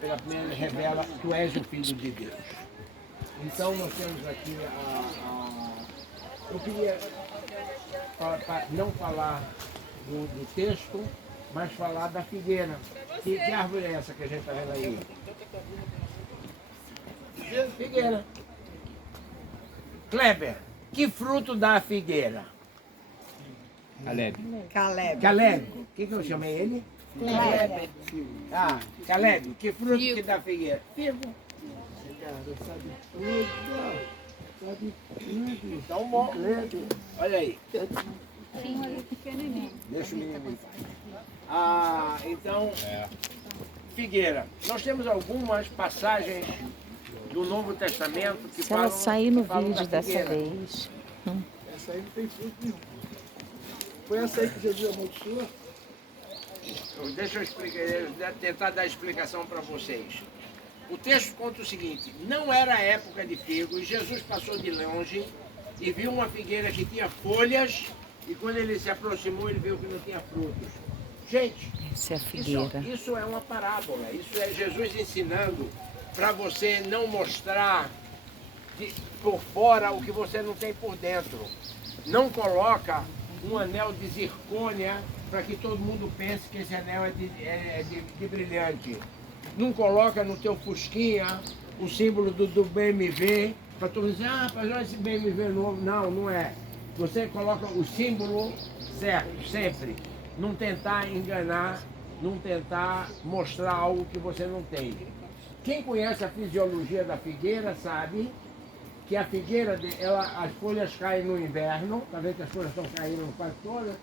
pela primeira vez revela: tu és o Filho de Deus. Então nós temos aqui eu queria não falar do texto, mas falar da figueira. Que árvore é essa que a gente está vendo aí? Figueira. Kleber, que fruto dá a figueira? Caleb. O que eu chamei ele? Kleber. Ah, Caleb, que fruto que dá a figueira? Figo. Então, bom. Olha aí. Deixa o menino aí. Então, figueira. Nós temos algumas passagens do Novo Testamento que Se ela sair no vídeo dessa figueira. vez. Essa aí não tem fruto nenhum. Foi essa aí que Jesus amaldiçoou? Deixa eu tentar dar a explicação para vocês. O texto conta o seguinte: não era a época de figo, e Jesus passou de longe e viu uma figueira que tinha folhas, e quando ele se aproximou, ele viu que não tinha frutos. Gente, Essa é a figueira. isso é uma parábola, isso é Jesus ensinando para você não mostrar por fora o que você não tem por dentro. Não coloca um anel de zircônia para que todo mundo pense que esse anel é de brilhante. Não coloca no teu fusquinha o símbolo do BMW para todo mundo dizer: ah, mas olha esse BMW novo. Não, não é. Você coloca o símbolo certo, sempre. Não tentar enganar, não tentar mostrar algo que você não tem. Quem conhece a fisiologia da figueira sabe que a figueira, as folhas caem no inverno, tá vendo que as folhas estão caindo quase todas,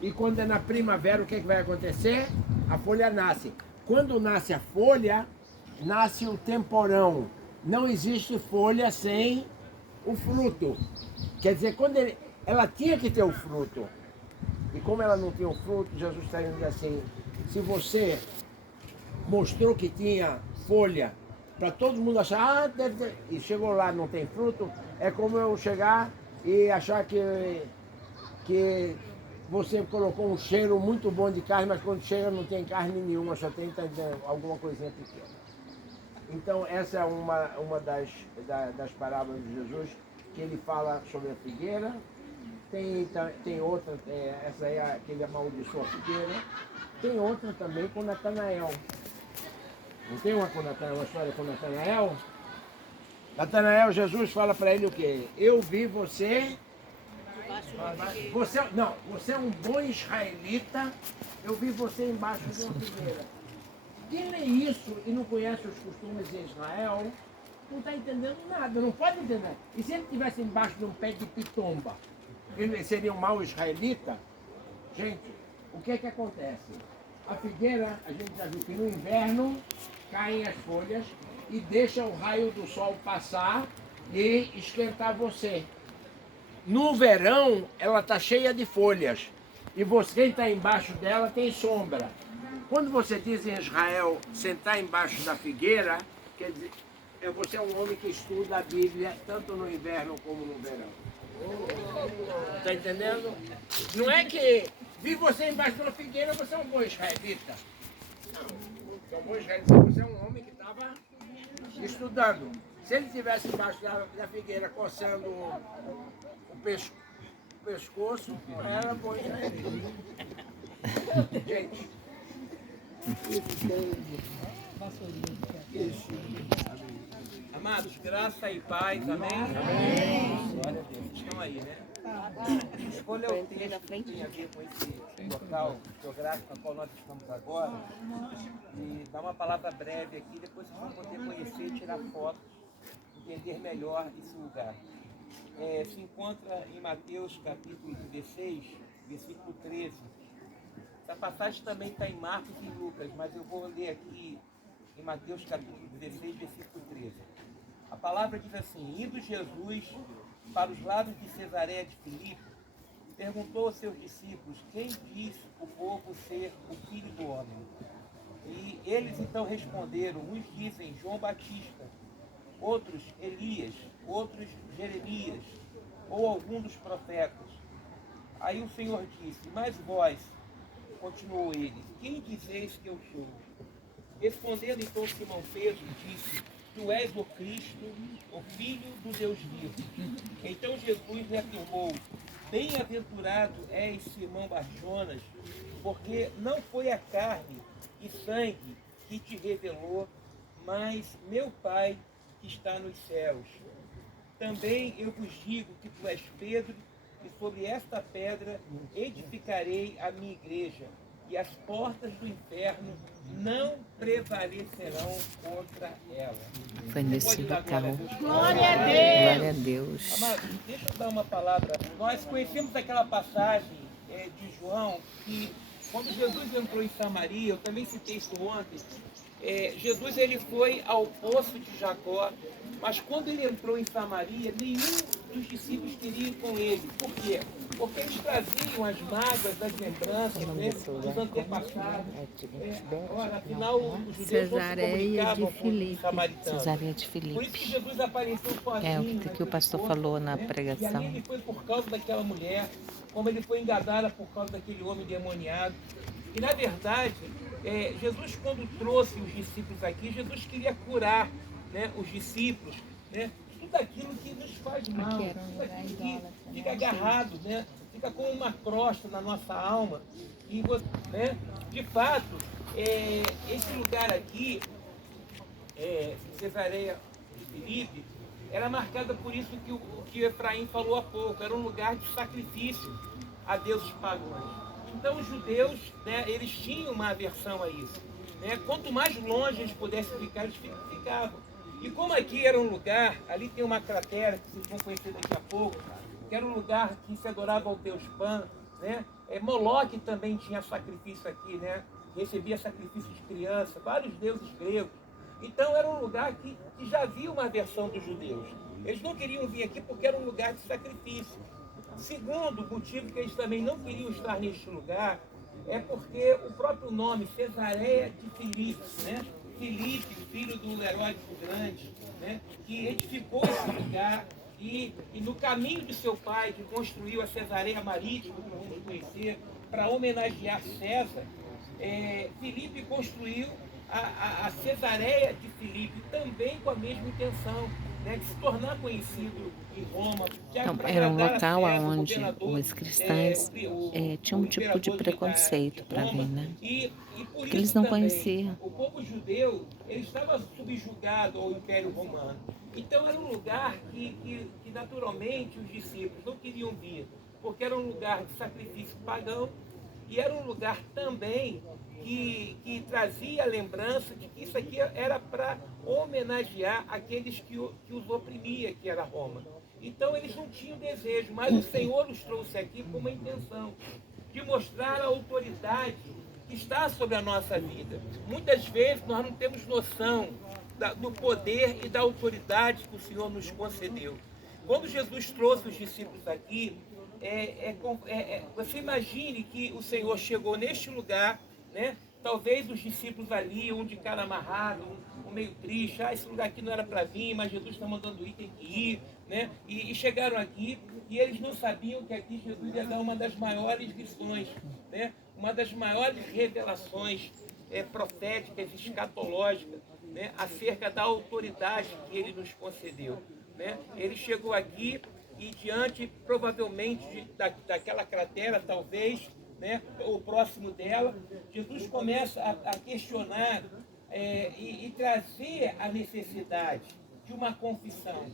e quando é na primavera, o que vai acontecer? A folha nasce. Quando nasce a folha, nasce o temporão. Não existe folha sem o fruto. Quer dizer, quando ela tinha que ter o fruto. E como ela não tinha o fruto, Jesus está dizendo assim: se você mostrou que tinha folha, para todo mundo achar, deve ter, e chegou lá não tem fruto, é como eu chegar e achar que você colocou um cheiro muito bom de carne, mas quando chega não tem carne nenhuma, só tem alguma coisinha pequena. Então essa é uma das parábolas de Jesus, que ele fala sobre a figueira. Tem outra, essa aí é que ele amaldiçoou a figueira. Tem outra também com Natanael. Não tem uma história com Natanael? Natanael, Jesus fala para ele o quê? Eu vi você... Você é um bom israelita, eu vi você embaixo de uma figueira. Quem lê isso e não conhece os costumes de Israel, não está entendendo nada, não pode entender. E se ele estivesse embaixo de um pé de pitomba, ele seria um mau israelita? Gente, o que acontece? A figueira, a gente já viu que no inverno caem as folhas e deixa o raio do sol passar e esquentar você. No verão, ela está cheia de folhas e quem está embaixo dela tem sombra. Quando você diz em Israel sentar embaixo da figueira, quer dizer, você é um homem que estuda a Bíblia tanto no inverno como no verão. Está entendendo? Não é que vi você embaixo de uma figueira, você é um bom israelita. Não, você é um bom israelita, você é um homem que estava estudando. Se ele estivesse embaixo da figueira coçando o pescoço, não era bom israelita. Gente. Amados, graça e paz, amém? Amém. Glória a Deus. Estão aí, né? Escolha o texto que tem a ver com esse local geográfico no qual nós estamos agora. E dar uma palavra breve aqui, depois vocês vão poder conhecer, tirar fotos, entender melhor esse lugar. Se encontra em Mateus capítulo 16, versículo 13. Essa passagem também está em Marcos e Lucas, mas eu vou ler aqui em Mateus capítulo 16, versículo 13. A palavra diz assim: indo Jesus para os lados de Cesareia de Filipe, perguntou aos seus discípulos: quem diz o povo ser o Filho do Homem? E eles então responderam: uns dizem João Batista, outros Elias, outros Jeremias, ou algum dos profetas. Aí o Senhor disse: mas vós, continuou ele, quem dizeis que eu sou? Respondendo então Simão Pedro, disse: Tu és o Cristo, o Filho do Deus vivo. Então Jesus lhe afirmou: Bem-aventurado és, Simão Barjonas, porque não foi a carne e sangue que te revelou, mas meu Pai que está nos céus. Também eu vos digo que tu és Pedro, e sobre esta pedra edificarei a minha igreja, e as portas do inferno não prevalecerão contra ela. Foi nesse local. Glória a Deus! Glória a Deus. Amados, deixa eu dar uma palavra. Nós conhecemos aquela passagem de João, que quando Jesus entrou em Samaria, eu também citei isso ontem, Jesus ele foi ao poço de Jacó, mas quando ele entrou em Samaria, nenhum dos discípulos queria ir com ele. Por quê? Porque eles traziam as mágoas, as lembranças, né, dos antepassados. Ora, afinal, os judeus não se comunicavam com os samaritanos. Cesareia de Filipe. Por isso que Jesus apareceu sozinho. É o que o pastor falou na E pregação. ali ele foi por causa daquela mulher, como ele foi enganado por causa daquele homem demoniado. E na verdade, Jesus quando trouxe os discípulos aqui, Jesus queria curar, né, os discípulos, né, tudo aquilo que nos faz mal, tudo aquilo que fica agarrado, né, fica como uma crosta na nossa alma. E, né, de fato, esse lugar aqui, Cesareia de Filipe, era marcada por isso que Efraim falou há pouco, era um lugar de sacrifício a deuses pagãos. Então os judeus, né, eles tinham uma aversão a isso. Né? Quanto mais longe eles pudessem ficar, eles ficavam. E como aqui era um lugar, ali tem uma cratera que vocês vão conhecer daqui a pouco, que era um lugar que se adorava ao deus Pan, né? Moloque também tinha sacrifício aqui, né? Recebia sacrifício de criança, vários deuses gregos. Então era um lugar que já havia uma aversão dos judeus. Eles não queriam vir aqui porque era um lugar de sacrifício. Segundo motivo que eles também não queriam estar neste lugar é porque o próprio nome, Cesareia de Filipe, né? Filipe, filho do Herodes o Grande, né? Que edificou esse lugar e no caminho de seu pai, que construiu a Cesareia Marítima, que vamos conhecer, para homenagear César, Filipe construiu a Cesareia de Filipe, também com a mesma intenção, né, de se tornar conhecido em Roma. Então, era um local onde os cristãos tinham um tipo de preconceito para vir, né? E por Porque isso eles não também, conheciam. o povo judeu ele estava subjugado ao Império Romano. Então era um lugar que naturalmente os discípulos não queriam vir, porque era um lugar de sacrifício pagão e era um lugar também que trazia a lembrança de que isso aqui era para homenagear aqueles que os oprimia, que era Roma. Então eles não tinham desejo, mas o Senhor os trouxe aqui com uma intenção de mostrar a autoridade que está sobre a nossa vida. Muitas vezes nós não temos noção do poder e da autoridade que o Senhor nos concedeu. Quando Jesus trouxe os discípulos aqui, você imagine que o Senhor chegou neste lugar, né? Talvez os discípulos ali, um de cara amarrado, um meio triste, esse lugar aqui não era para vir, mas Jesus está mandando ir, tem que ir, né? E chegaram aqui e eles não sabiam que aqui Jesus ia dar uma das maiores lições, né? Uma das maiores revelações proféticas, escatológicas, né? Acerca da autoridade que ele nos concedeu, né? Ele chegou aqui e diante, provavelmente, daquela cratera, talvez, né, ou próximo dela, Jesus começa a questionar e trazer a necessidade de uma confissão.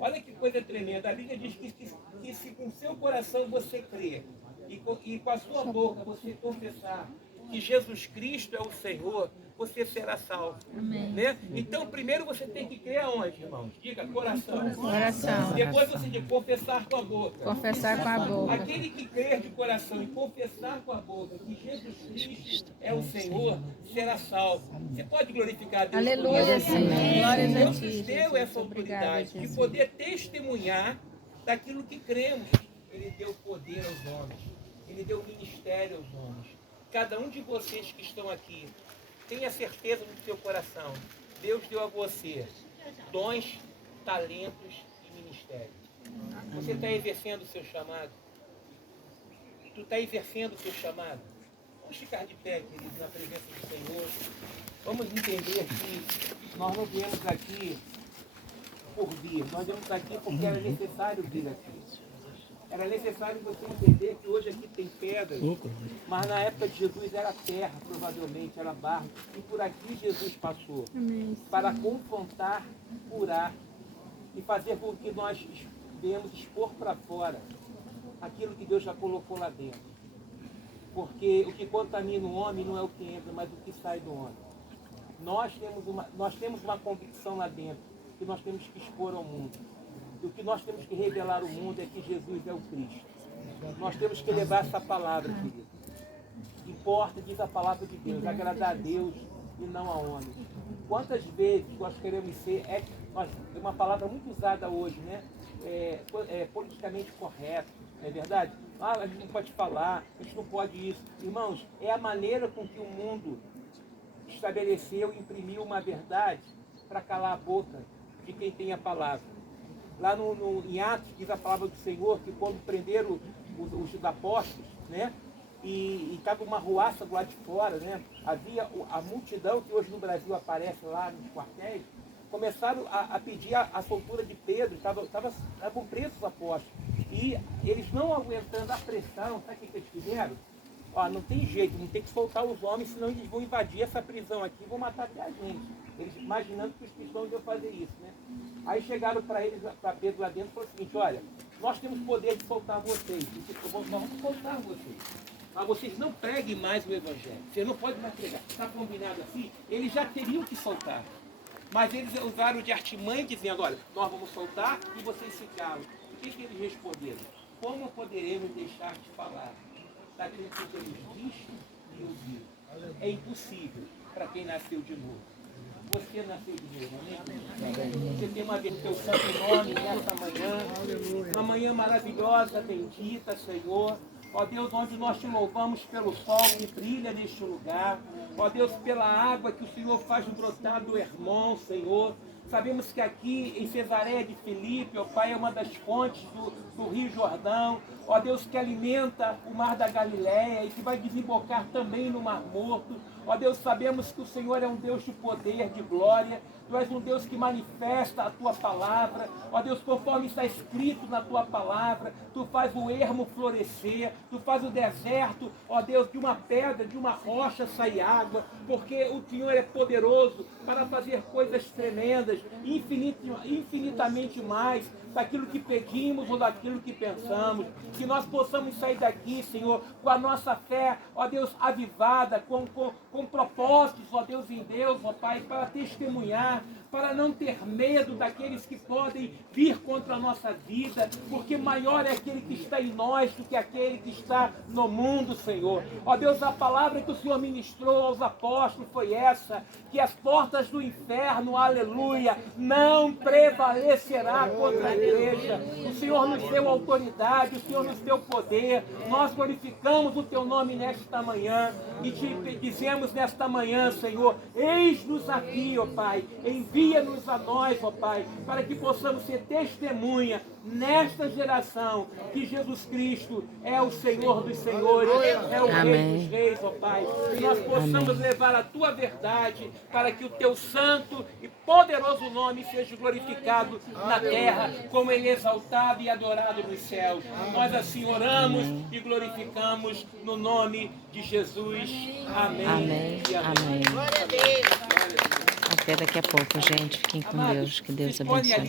Olha que coisa tremenda. A Bíblia diz que se com seu coração você crer e com a sua boca você confessar que Jesus Cristo é o Senhor, você será salvo. Né? Então, primeiro você tem que crer aonde, irmãos? Diga, coração. Coração. Depois você tem que confessar com a boca. Confessar com a boca. Aquele que crer de coração e confessar com a boca que Jesus Cristo é o Senhor, será salvo. Você pode glorificar a Deus. Aleluia, Senhor. Glórias a Deus ti, nos deu Jesus. essa autoridade de Jesus. poder testemunhar daquilo que cremos. Ele deu poder aos homens. Ele deu ministério aos homens. Cada um de vocês que estão aqui, tenha certeza no seu coração, Deus deu a você dons, talentos e ministério. Você está exercendo o seu chamado? Tu está exercendo o seu chamado? Vamos ficar de pé, queridos, na presença do Senhor. vamos entender que nós não viemos aqui por vir, nós viemos aqui porque era necessário vir aqui. Era necessário você entender que hoje aqui tem pedras, mas na época de Jesus era terra, provavelmente, era barro. E por aqui Jesus passou para confrontar, curar e fazer com que nós venhamos expor para fora aquilo que Deus já colocou lá dentro. Porque o que contamina o homem não é o que entra, mas o que sai do homem. Nós temos uma convicção lá dentro que nós temos que expor ao mundo. E o que nós temos que revelar ao mundo é que Jesus é o Cristo. Nós temos que levar essa palavra, querido. Importa, diz a palavra de Deus, agradar a Deus e não a homens. Quantas vezes nós queremos ser, é uma palavra muito usada hoje, né? Politicamente correto, não é verdade? A gente não pode falar, a gente não pode isso. Irmãos, é a maneira com que o mundo estabeleceu e imprimiu uma verdade para calar a boca de quem tem a palavra. Lá em Atos diz a palavra do Senhor que quando prenderam os apóstolos, né? E estava uma ruaça do lado de fora, né? Havia a multidão que hoje no Brasil aparece lá nos quartéis, começaram a pedir a soltura de Pedro, estavam presos os apóstolos. E eles não aguentando a pressão, sabe o que eles fizeram? Ó, não tem jeito, não tem que soltar os homens, senão eles vão invadir essa prisão aqui e vão matar até a gente. Eles imaginando que os cristãos iam fazer isso, né? Aí chegaram para eles, para Pedro lá dentro, e falaram o seguinte: olha, nós temos poder de soltar vocês, nós vamos soltar vocês. Mas vocês não preguem mais o Evangelho, vocês não podem mais pregar. Está combinado assim? Eles já teriam que soltar. Mas eles usaram de artimanha dizendo: olha, nós vamos soltar e vocês ficaram. O que eles responderam? Como poderemos deixar de falar daquilo que temos visto e ouvido? É impossível para quem nasceu de novo. Você nasceu de novo, amém? Você tem uma vez teu santo nome nesta manhã, uma manhã maravilhosa, bendita, Senhor. Ó Deus, onde nós te louvamos pelo sol que brilha neste lugar. Ó Deus, pela água que o Senhor faz brotar do Hermon, Senhor. Sabemos que aqui em Cesareia de Filipe, ó Pai, é uma das fontes do Rio Jordão. Ó Deus, que alimenta o mar da Galileia e que vai desembocar também no Mar Morto. Ó Deus, sabemos que o Senhor é um Deus de poder, de glória. Tu és um Deus que manifesta a Tua palavra. Ó Deus, conforme está escrito na Tua palavra, Tu faz o ermo florescer, Tu faz o deserto, ó Deus, de uma pedra, de uma rocha sair água, porque o Senhor é poderoso para fazer coisas tremendas, infinitamente mais daquilo que pedimos ou daquilo que pensamos. Que nós possamos sair daqui, Senhor, com a nossa fé, ó Deus, avivada, com propósitos, ó Deus, em Deus, ó Pai, para testemunhar, para não ter medo daqueles que podem vir contra a nossa vida, porque maior é aquele que está em nós do que aquele que está no mundo, Senhor. Ó Deus, a palavra que o Senhor ministrou aos apóstolos foi essa, que as portas do inferno, aleluia, não prevalecerá contra a igreja. O Senhor nos deu autoridade, o Senhor nos deu poder. Nós glorificamos o Teu nome nesta manhã e te dizemos nesta manhã, Senhor, eis-nos aqui, ó Pai, envia-nos a nós, ó Pai, para que possamos ser testemunha nesta geração que Jesus Cristo é o Senhor dos senhores, é o Rei dos reis, ó Pai. Que nós possamos levar a Tua verdade para que o Teu santo e poderoso nome seja glorificado na terra, como Ele é exaltado e adorado nos céus. Nós assim oramos e glorificamos no nome de Jesus. Amém. Amém. E amém. Amém. Até daqui a pouco, gente. Fiquem com Deus. Que Deus abençoe.